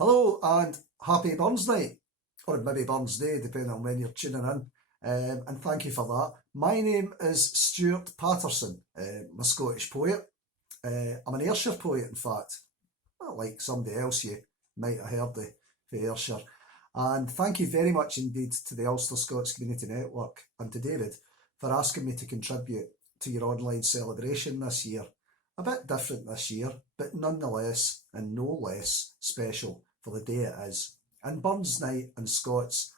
Hello and happy Burns Night, or maybe Burns Day, depending on when you're tuning in. And thank you for that. My name is Stuart Paterson. I'm a Scottish poet. I'm an Ayrshire poet, in fact. Not like somebody else you might have heard the Ayrshire. And thank you very much indeed to the Ulster-Scots Community Network and to David for asking me to contribute to your online celebration this year. A bit different this year, but nonetheless and no less special for the day it is. And Burns Night and Scots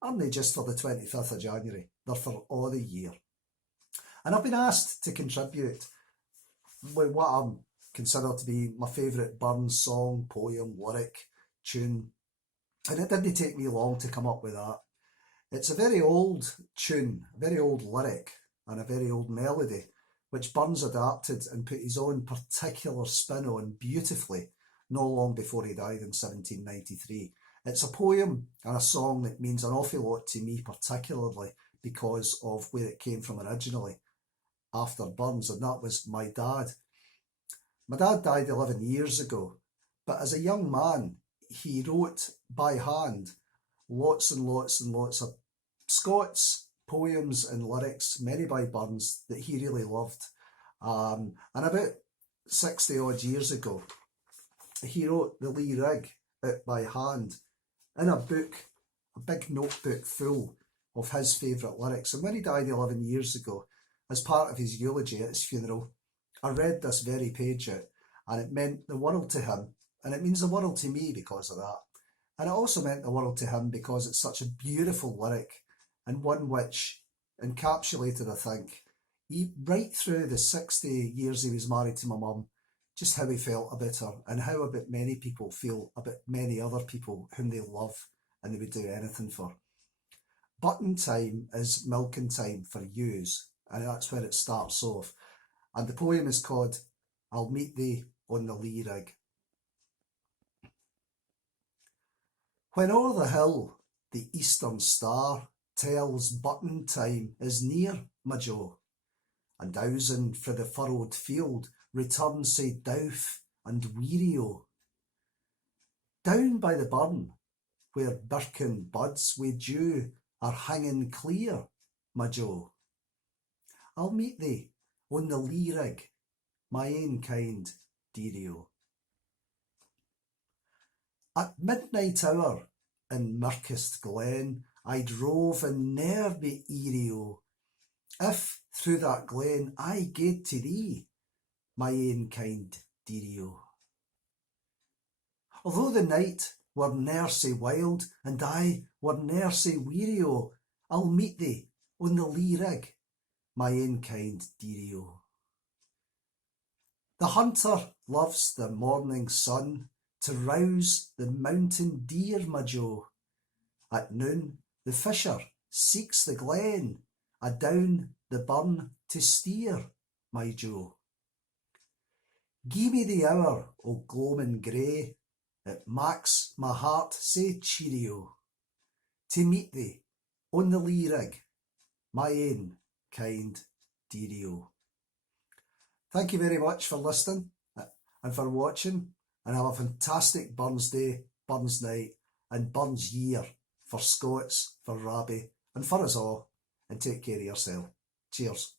aren't they just for the 25th of January, they're for all the year. And I've been asked to contribute with what I'm considered to be my favourite Burns song, poem, lyric, tune. And it didn't take me long to come up with that. It's a very old tune, a very old lyric, and a very old melody, which Burns adapted and put his own particular spin on beautifully not long before he died in 1793. It's a poem and a song that means an awful lot to me, particularly because of where it came from originally after Burns, and that was my dad. My dad died 11 years ago, but as a young man, he wrote by hand lots and lots and lots of Scots poems and lyrics, many by Burns, that he really loved. And about 60 odd years ago, he wrote the Lea Rig out by hand in a book, a big notebook full of his favourite lyrics. And when he died 11 years ago, as part of his eulogy at his funeral, I read this very page out, and it meant the world to him, and it means the world to me because of that. And it also meant the world to him because it's such a beautiful lyric, and one which encapsulated, I think, right through the 60 years he was married to my mum, just how he felt about her and how about many people feel about many other people whom they love and they would do anything for. Button time is milking time for yous, and that's where it starts off. And the poem is called I'll Meet Thee on the Lea Rig. When o'er the hill the eastern star tells button time is near, my jo, and owsing frae the furrowed field return sae douf and weary o. Down by the burn, where birken buds wi' dew are hanging clear, my jo, I'll meet thee on the Lea Rig, my ain kind dearie o. At midnight hour in murkest glen I drove and ne'er be eerie o, if through that glen I gaed to thee, my ain kind dearie o. Although the night were ne'er sae wild, and I were ne'er sae weary o, I'll meet thee on the Lea Rig, my ain kind dearie o. The hunter loves the morning sun to rouse the mountain deer, my jo. At noon the fisher seeks the glen, adown the burn to steer, my jo. Gie me the hour o' gloamin' grey, it maks my heart sae cheery o, to meet thee on the Lea Rig, my ain kind dearie o. Thank you very much for listening and for watching, and have a fantastic Burns Day, Burns Night and Burns Year for Scots, for Rabbie and for us all, and take care of yourself. Cheers.